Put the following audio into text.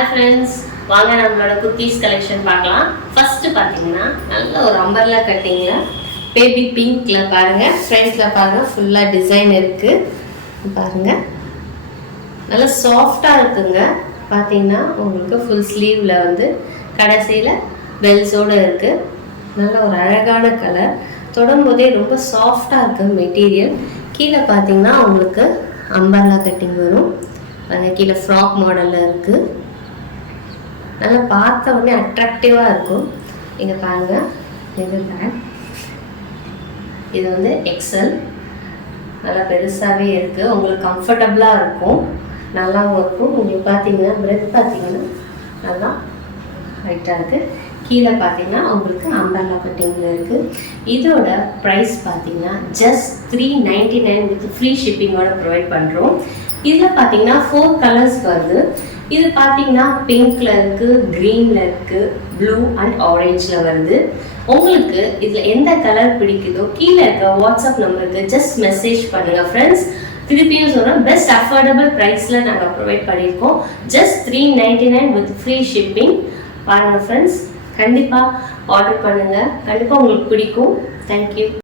Hi friends, வாங்க நம்மளோட kurtis collection பார்க்கலாம். ஃபர்ஸ்ட் பார்த்தீங்கன்னா நல்ல ஒரு அம்பர்லா கட்டிங்கில் பேபி பிங்க்கில் பாருங்கள். ஃப்ரண்ட்டில் பாருங்கள், ஃபுல்லாக டிசைன் இருக்குது பாருங்கள். நல்லா சாஃப்டாக இருக்குங்க. பார்த்தீங்கன்னா உங்களுக்கு ஃபுல் ஸ்லீவில் வந்து கடைசியில் பெல்ஸோடு இருக்குது. நல்ல ஒரு அழகான கலர், தொடும்போதே ரொம்ப சாஃப்டாக இருக்குது மெட்டீரியல். கீழே பார்த்தீங்கன்னா உங்களுக்கு அம்பர்லா கட்டிங் வரும். அந்த கீழே ஃப்ராக் மாடலில் இருக்குது. நல்லா பார்த்த உடனே அட்ராக்டிவாக இருக்கும். இங்கே பாருங்கள், இது பேண்ட், இது வந்து எக்ஸல், நல்லா பெருசாகவே இருக்குது. உங்களுக்கு கம்ஃபர்டபுளாக இருக்கும், நல்லாவும் இருக்கும். உங்களுக்கு பார்த்தீங்கன்னா பிரெத் பார்த்தீங்கன்னா நல்லா ஹைட்டாக இருக்குது. கீழே பார்த்தீங்கன்னா உங்களுக்கு அம்பர்லா கட்டிங்கில் இருக்குது. இதோட ப்ரைஸ் பார்த்தீங்கன்னா ஜஸ்ட் $399 வித் ஃப்ரீ ஷிப்பிங்கோட ப்ரொவைட் பண்ணுறோம். இதில் பார்த்தீங்கன்னா 4 கலர்ஸ் வருது. இது பார்த்தீங்கன்னா பிங்க்ல இருக்குது, க்ரீனில் இருக்குது, ப்ளூ அண்ட் ஆரஞ்சில் வருது. உங்களுக்கு இதில் எந்த கலர் பிடிக்குதோ கீழே இருக்க வாட்ஸ்அப் நம்பருக்கு ஜஸ்ட் மெசேஜ் பண்ணுங்கள் ஃப்ரெண்ட்ஸ். திருப்பியும் சொல்கிறோம், பெஸ்ட் அஃபோர்டபுள் ப்ரைஸில் நாங்கள் ப்ரொவைட் பண்ணியிருக்கோம். Just $399 with free shipping. பாருங்கள் ஃப்ரெண்ட்ஸ், கண்டிப்பாக ஆர்டர் பண்ணுங்கள், கண்டிப்பாக உங்களுக்கு பிடிக்கும். தேங்க்யூ.